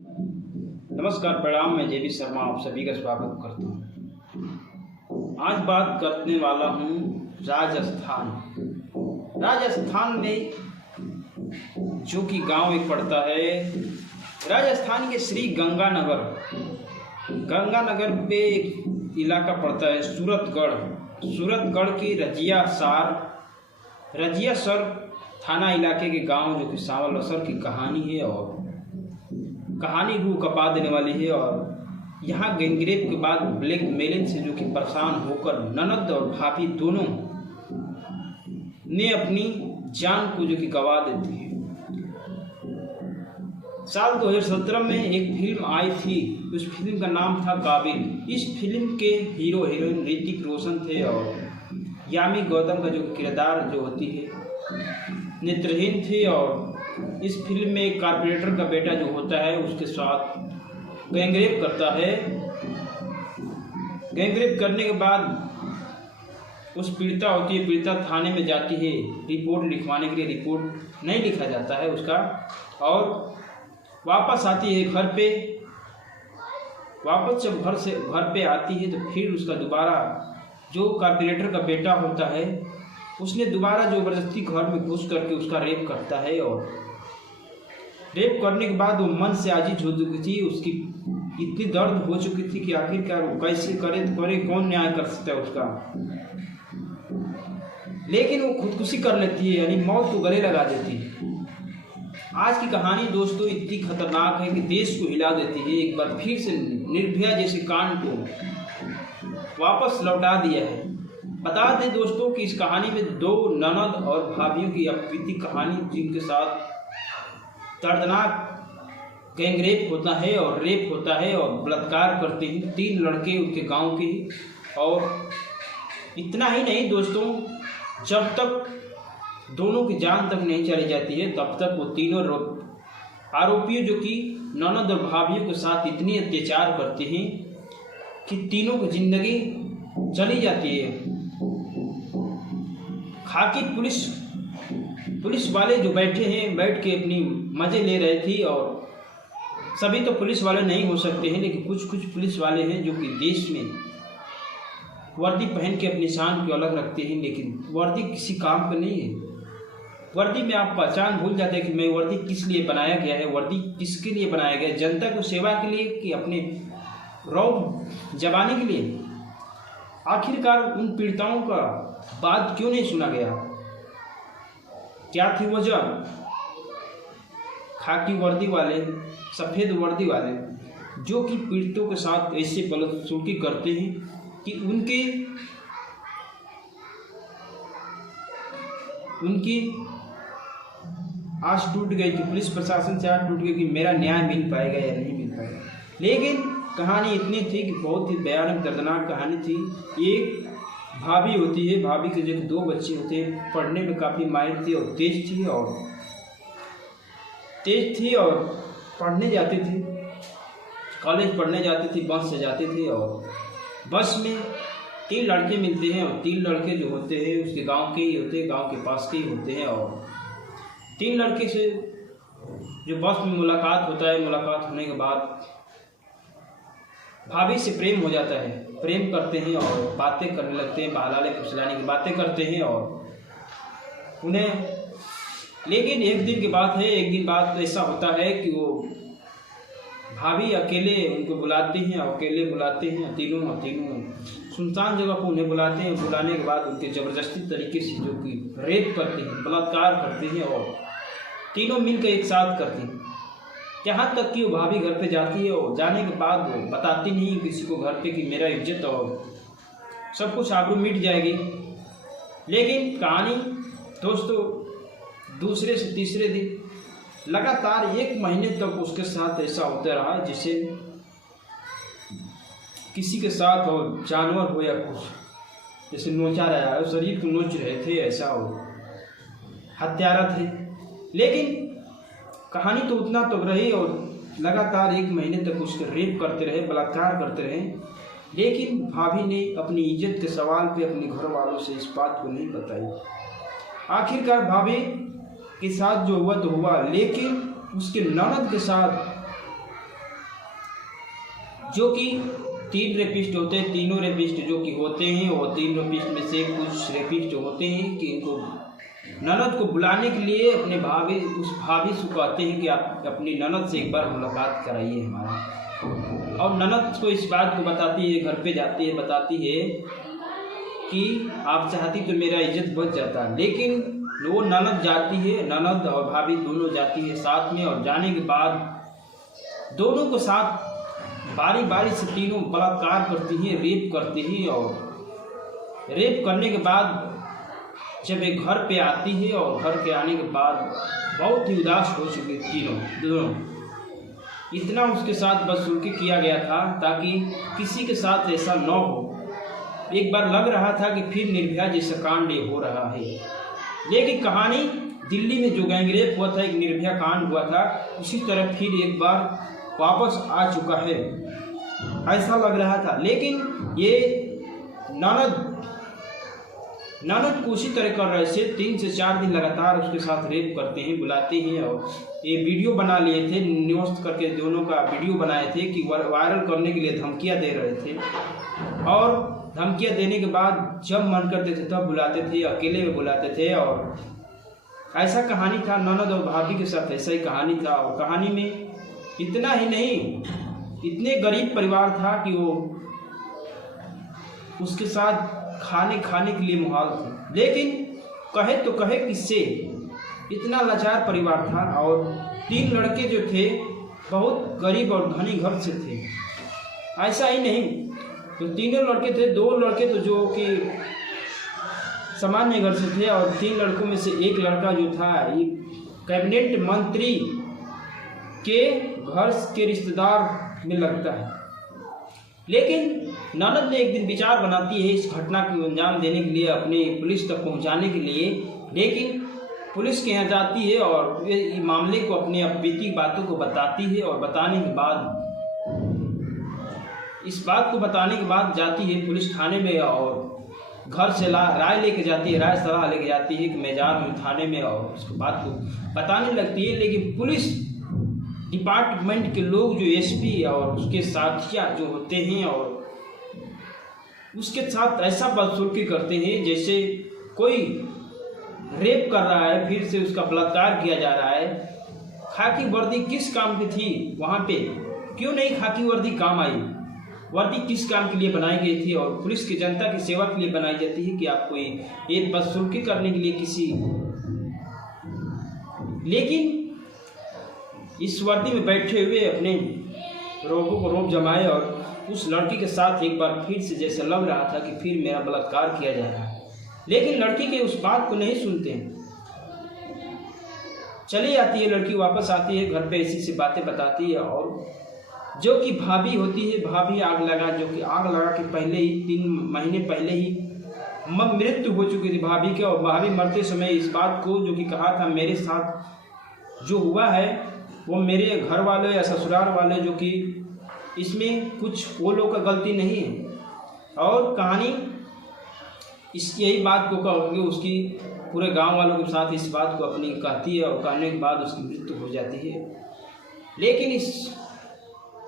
नमस्कार, प्रणाम। मैं जेबी शर्मा आप सभी का स्वागत करता हूँ। आज बात करने वाला हूँ राजस्थान। राजस्थान में जो कि गांव एक पड़ता है, राजस्थान के श्री गंगानगर पे एक इलाका पड़ता है सूरतगढ़ की रजियासर थाना इलाके के गांव जो कि सांवल असर की कहानी है और कहानी रूह कपा देने वाली है। और यहाँ गैंगरेप के बाद ब्लैकमेलिंग से जो कि परेशान होकर ननद और भाभी दोनों ने अपनी जान को जो कि गंवा देती है। साल 2017 में एक फिल्म आई थी, उस फिल्म का नाम था काबिल। इस फिल्म के हीरो हीरोइन ऋतिक रोशन थे और यामी गौतम का जो किरदार जो होती है नेत्रहीन थी। और इस फिल्म में एक कारपोरेटर का बेटा जो होता है उसके साथ गैंगरेप करता है। गैंगरेप करने के बाद उस पीड़िता होती है, पीड़िता थाने में जाती है रिपोर्ट लिखवाने के लिए। रिपोर्ट नहीं लिखा जाता है उसका और वापस आती है घर पे। वापस जब घर पे आती है तो फिर उसका दोबारा जो कारपोरेटर का बेटा होता है उसने दोबारा जबरदस्ती घर में घुस करके उसका रेप करता है। और रेप करने के बाद वो मन से आजिज हो चुकी थी, उसकी इतनी दर्द हो चुकी थी कि आखिरकार वो कैसे करे तो करे, कौन न्याय कर सकता है उसका। लेकिन वो खुदकुशी कर लेती है, यानी मौत को गले लगा देती है। आज की कहानी दोस्तों इतनी खतरनाक है कि देश को हिला देती है। एक बार फिर से निर्भया जैसे कांड को वापस लौटा दिया है। बता दें दोस्तों कि इस कहानी में दो ननद और भाभियों की अपीति कहानी, जिनके साथ दर्दनाक गैंगरेप होता है और रेप होता है और बलात्कार करते हैं 3 लड़के उनके गांव के। और इतना ही नहीं दोस्तों, जब तक दोनों की जान तक नहीं चली जाती है तब तक वो तीनों आरोपियों जो कि ननद और भाभियों के साथ इतनी अत्याचार करते हैं कि तीनों की जिंदगी चली जाती है। खाकी पुलिस वाले जो बैठे हैं, बैठ के अपनी मज़े ले रहे थे। और सभी तो पुलिस वाले नहीं हो सकते हैं, लेकिन कुछ पुलिस वाले हैं जो कि देश में वर्दी पहन के अपनी शान को अलग रखते हैं, लेकिन वर्दी किसी काम का नहीं है। वर्दी में आप पहचान भूल जाते हैं कि मैं वर्दी किस लिए बनाया गया है, वर्दी किसके लिए बनाया गया है, जनता को सेवा के लिए कि अपने रौब जमाने के लिए। आखिरकार उन पीड़िताओं का बात क्यों नहीं सुना गया? क्या थी वजह? खाकी वर्दी वाले, सफ़ेद वर्दी वाले जो कि पीड़ितों के साथ ऐसे बदसलूकी करते हैं कि उनकी आस टूट गई कि पुलिस प्रशासन से आस टूट गई कि मेरा न्याय मिल पाएगा या नहीं मिल पाएगा। लेकिन कहानी इतनी थी कि बहुत ही भयानक दर्दनाक कहानी थी। एक भाभी होती है, भाभी के जो 2 बच्चे होते हैं, पढ़ने में काफ़ी माहिर थी और तेज थी और पढ़ने जाती थी, कॉलेज पढ़ने जाती थी, बस से जाती थी। और बस में 3 लड़के मिलते हैं और 3 लड़के जो होते हैं उसके गांव के ही होते हैं, गांव के पास के ही होते हैं। और 3 लड़के से जो बस में मुलाकात होता है, मुलाकात होने के बाद भाभी से प्रेम हो जाता है, प्रेम करते हैं और बातें करने लगते हैं, बहलाने फुसलाने की बातें करते हैं। और उन्हें लेकिन एक दिन बाद ऐसा होता है कि वो भाभी अकेले उनको बुलाते हैं और अकेले बुलाते हैं तीनों सुनसान जगह को उन्हें बुलाते हैं। बुलाने के बाद उनके ज़बरदस्ती तरीके से जो कि रेप करते हैं, बलात्कार करते हैं और तीनों मिलकर एक साथ करते हैं। यहाँ तक कि वो भाभी घर पे जाती है और जाने के बाद वो बताती नहीं किसी को घर पे कि मेरा इज्जत और सब कुछ आबरू मिट जाएगी। लेकिन कहानी दोस्तों दूसरे से तीसरे दिन लगातार 1 महीने तक उसके साथ ऐसा होता रहा जिसे किसी के साथ और जानवर हो या कुछ जैसे नोचा रहा है, शरीर को नोच रहे थे, ऐसा हो हत्यारा थे। लेकिन कहानी तो उतना तो रही और लगातार 1 महीने तक उसके रेप करते रहे, बलात्कार करते रहे। लेकिन भाभी ने अपनी इज्जत के सवाल पे अपने घर वालों से इस बात को नहीं बताई। आखिरकार भाभी के साथ जो हुआ तो हुआ, लेकिन उसके ननद के साथ जो कि 3 रेपिस्ट होते हैं। तीनों रेपिस्ट जो कि होते हैं वो 3 रेपिस्ट में से कुछ रेपिस्ट होते हैं कि इनको ननद को बुलाने के लिए अपने उस भाभी से कहते हैं कि आप अपनी ननद से एक बार मुलाकात कराइए हमारा। और ननद को इस बात को बताती है, घर पे जाती है, बताती है कि आप चाहती तो मेरा इज्जत बच जाता। लेकिन वो ननद जाती है, ननद और भाभी दोनों जाती है साथ में। और जाने के बाद दोनों को साथ बारी बारी से तीनों बलात्कार करती हैं, रेप करती हैं। और रेप करने के बाद जब एक घर पे आती है और घर के आने के बाद बहुत ही उदास हो चुकी दोनों। इतना उसके साथ बदसलूकी किया गया था ताकि किसी के साथ ऐसा न हो। एक बार लग रहा था कि फिर निर्भया जैसा कांड हो रहा है। लेकिन कहानी दिल्ली में जो गैंगरेप हुआ था, एक निर्भया कांड हुआ था, उसी तरह फिर एक बार वापस आ चुका है ऐसा लग रहा था। लेकिन ये ननद को उसी तरह कर रहे थे। 3 से 4 दिन लगातार उसके साथ रेप करते हैं, बुलाते हैं। और ये वीडियो बना लिए थे, न्यूज़ करके दोनों का वीडियो बनाए थे कि वायरल करने के लिए धमकियां दे रहे थे। और धमकियां देने के बाद जब मन करते थे तब बुलाते थे, अकेले में बुलाते थे। और ऐसा कहानी था ननद और भाभी के साथ, ऐसा ही कहानी था। और कहानी में इतना ही नहीं, इतने गरीब परिवार था कि वो उसके साथ खाने के लिए मुहाल थे। लेकिन कहे तो कहे किससे, इतना लाचार परिवार था। और 3 लड़के जो थे बहुत गरीब और धनी घर से थे। ऐसा ही नहीं तो तीनों लड़के थे, 2 लड़के तो जो कि सामान्य घर से थे। और 3 लड़कों में से एक लड़का जो था ये कैबिनेट मंत्री के घर के रिश्तेदार में लगता है। लेकिन ननद ने एक दिन विचार बनाती है इस घटना को अंजाम देने के लिए, अपने पुलिस तक पहुंचाने के लिए। लेकिन पुलिस के यहाँ जाती है और ये मामले को अपने बीती बातों को बताती है। और बताने के बाद इस बात को बताने के बाद जाती है पुलिस थाने में और घर से राय लेके जाती है, राय सलाह लेके जाती है कि मैं जा रही हूँ थाने में। और उसके बात को बताने लगती है। लेकिन पुलिस डिपार्टमेंट के लोग जो एसपी और उसके साथिया जो होते हैं और उसके साथ ऐसा बदसलूकी करते हैं जैसे कोई रेप कर रहा है, फिर से उसका बलात्कार किया जा रहा है। खाकी वर्दी किस काम की थी वहाँ पे, क्यों नहीं खाकी वर्दी काम आई? वर्दी किस काम के लिए बनाई गई थी? और पुलिस की जनता की सेवा के लिए बनाई जाती है कि आपको ये बदसलूकी करने के लिए किसी। लेकिन इस वर्दी में बैठे हुए अपने रोगों को रोब जमाए और उस लड़की के साथ एक बार फिर से जैसे लग रहा था कि फिर मेरा बलात्कार किया जा रहा है। लेकिन लड़की के उस बात को नहीं सुनते हैं। चली आती है लड़की, वापस आती है घर पे, ऐसी सी बातें बताती है। और जो कि भाभी होती है, भाभी आग लगा के पहले ही 3 महीने पहले ही मृत्यु हो चुकी थी भाभी के। और भाभी मरते समय इस बात को जो कि कहा था, मेरे साथ जो हुआ है वो मेरे घर वाले या ससुराल वाले, जो कि इसमें कुछ वो लोग का गलती नहीं है। और कहानी यही बात को करके उसकी पूरे गांव वालों के साथ इस बात को अपनी कहती है। और कहने के बाद उसकी मृत्यु हो जाती है। लेकिन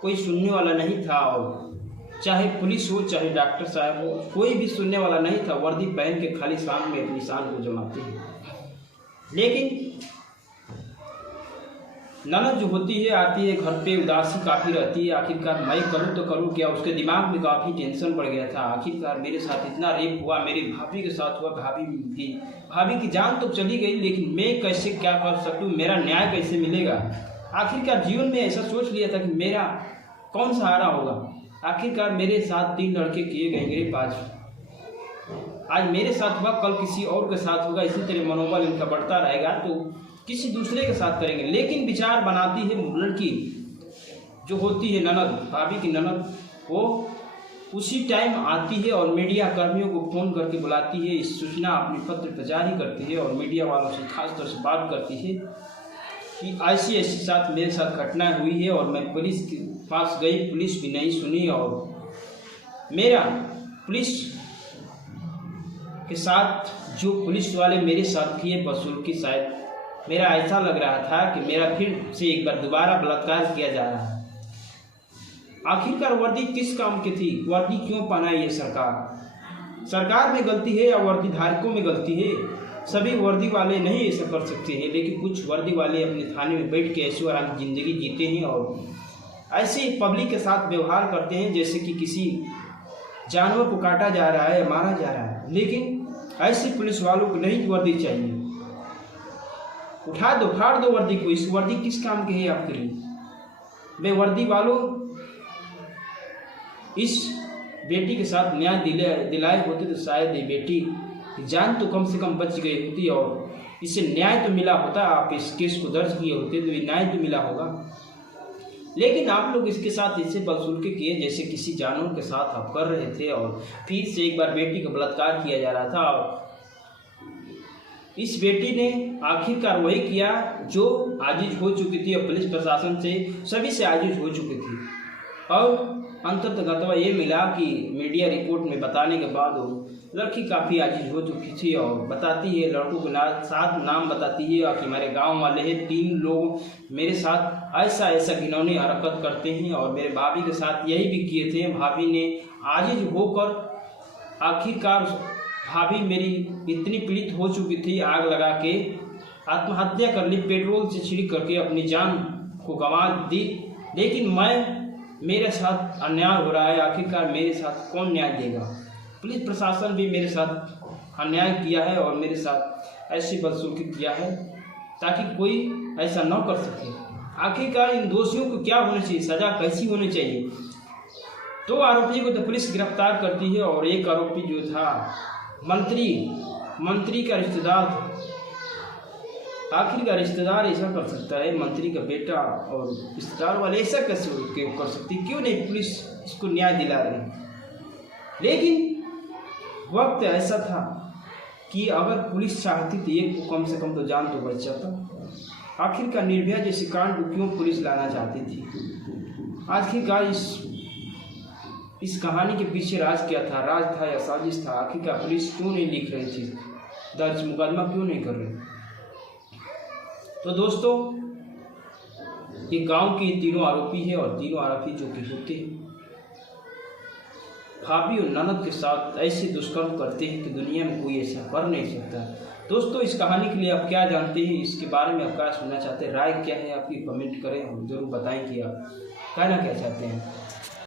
कोई सुनने वाला नहीं था। और चाहे पुलिस हो, चाहे डॉक्टर साहब हो, कोई भी सुनने वाला नहीं था। वर्दी पहन के खाली शान में अपनी शान को जमाते हैं। लेकिन ननद जो होती है आती है घर पे, उदासी काफ़ी रहती है। आखिरकार मैं करूँ तो करूँ क्या? उसके दिमाग में काफ़ी टेंशन बढ़ गया था। आखिरकार मेरे साथ इतना रेप हुआ, मेरी भाभी के साथ हुआ, भाभी की जान तो चली गई, लेकिन मैं कैसे क्या कर सकूँ? मेरा न्याय कैसे मिलेगा? आखिरकार जीवन में ऐसा सोच लिया था कि मेरा कौन सहारा होगा। आखिरकार मेरे साथ 3 लड़के किए गैंगरेप, आज मेरे साथ हुआ, कल किसी और के साथ होगा। इसी तरह मनोबल इनका बढ़ता रहेगा तो किसी दूसरे के साथ करेंगे। लेकिन विचार बनाती है लड़की जो होती है ननद, भाभी की ननद, वो उसी टाइम आती है और मीडिया कर्मियों को फ़ोन करके बुलाती है, इस सूचना अपने पत्र पर जारी करती है। और मीडिया वालों से खास तौर से बात करती है कि ऐसी साथ मेरे साथ घटना हुई है और मैं पुलिस के पास गई, पुलिस भी नहीं सुनी। और मेरा पुलिस के साथ जो पुलिस वाले मेरे साथ किए बदसलूकी, शायद मेरा ऐसा लग रहा था कि मेरा फिर से एक बार दोबारा बलात्कार किया जा रहा है। आखिरकार वर्दी किस काम की थी? वर्दी क्यों पहनाई है सरकार में गलती है या वर्दी धारकों में गलती है? सभी वर्दी वाले नहीं ऐसा कर सकते हैं, लेकिन कुछ वर्दी वाले अपने थाने में बैठ के ऐसी आराम की ज़िंदगी जीते हैं और ऐसे पब्लिक के साथ व्यवहार करते हैं जैसे कि किसी जानवर को काटा जा रहा है, मारा जा रहा है। लेकिन ऐसे पुलिस वालों को नहीं वर्दी चाहिए। फाड़ दो वर्दी को। इस वर्दी किस काम की है आपके लिए? वे वर्दी वालों इस बेटी के साथ न्याय दिलाए होते तो शायद ये बेटी की जान तो कम से कम बच गई होती और इससे न्याय तो मिला होता। आप इस केस को दर्ज किए होते तो ये न्याय तो मिला होगा। लेकिन आप लोग इसके साथ ऐसे बदसलूकी किए जैसे किसी जानवर के साथ आप कर रहे थे और फिर से एक बार बेटी का बलात्कार किया जा रहा था और इस बेटी ने आखिरकार वही किया जो आजिज हो चुकी थी और पुलिस प्रशासन से सभी से आजिज हो चुकी थी। और अंततः ये मिला कि मीडिया रिपोर्ट में बताने के बाद वो लड़की काफ़ी आजिज हो चुकी थी और बताती है, लड़कों के साथ नाम बताती है कि हमारे गांव वाले हैं 3 लोग मेरे साथ ऐसा घिनौनी हरकत करते हैं और मेरे भाभी के साथ यही भी किए थे। भाभी ने आजिज होकर आखिरकार भाभी मेरी इतनी पीड़ित हो चुकी थी, आग लगा के आत्महत्या कर ली, पेट्रोल से छिड़क करके अपनी जान को गंवा दी। लेकिन मेरे साथ अन्याय हो रहा है, आखिरकार मेरे साथ कौन न्याय देगा? पुलिस प्रशासन भी मेरे साथ अन्याय किया है और मेरे साथ ऐसी बदसलूकी किया है ताकि कोई ऐसा न कर सके। आखिरकार इन दोषियों को क्या होना चाहिए, सज़ा कैसी होनी चाहिए? 2 आरोपियों को तो पुलिस गिरफ्तार करती है और एक आरोपी जो था मंत्री का रिश्तेदार, आखिरकार रिश्तेदार ऐसा कर सकता है? मंत्री का बेटा और रिश्तेदार वाले ऐसा कैसे कर सकती? क्यों नहीं पुलिस इसको न्याय दिला रही? लेकिन वक्त ऐसा था कि अगर पुलिस चाहती तो एक को कम से कम तो जान तो बच जाता। आखिरकार निर्भया जैसे कांड को क्यों पुलिस लाना चाहती थी? आखिरकार इस कहानी के पीछे राज क्या था? राज था या साजिश था? आखिरकार पुलिस क्यों नहीं लिख रही थी, दर्ज मुकदमा क्यों नहीं कर रही? तो दोस्तों, ये गांव के 3 आरोपी है और 3 आरोपी जो कि होते हैं भाभी और ननद के साथ ऐसे दुष्कर्म करते हैं कि दुनिया में कोई ऐसा कर नहीं सकता। दोस्तों, इस कहानी के लिए आप क्या जानते हैं, इसके बारे में आप क्या सुनना चाहते हैं, राय क्या है आपकी? कमेंट करें और जरूर बताएं कि आप कहना क्या चाहते हैं।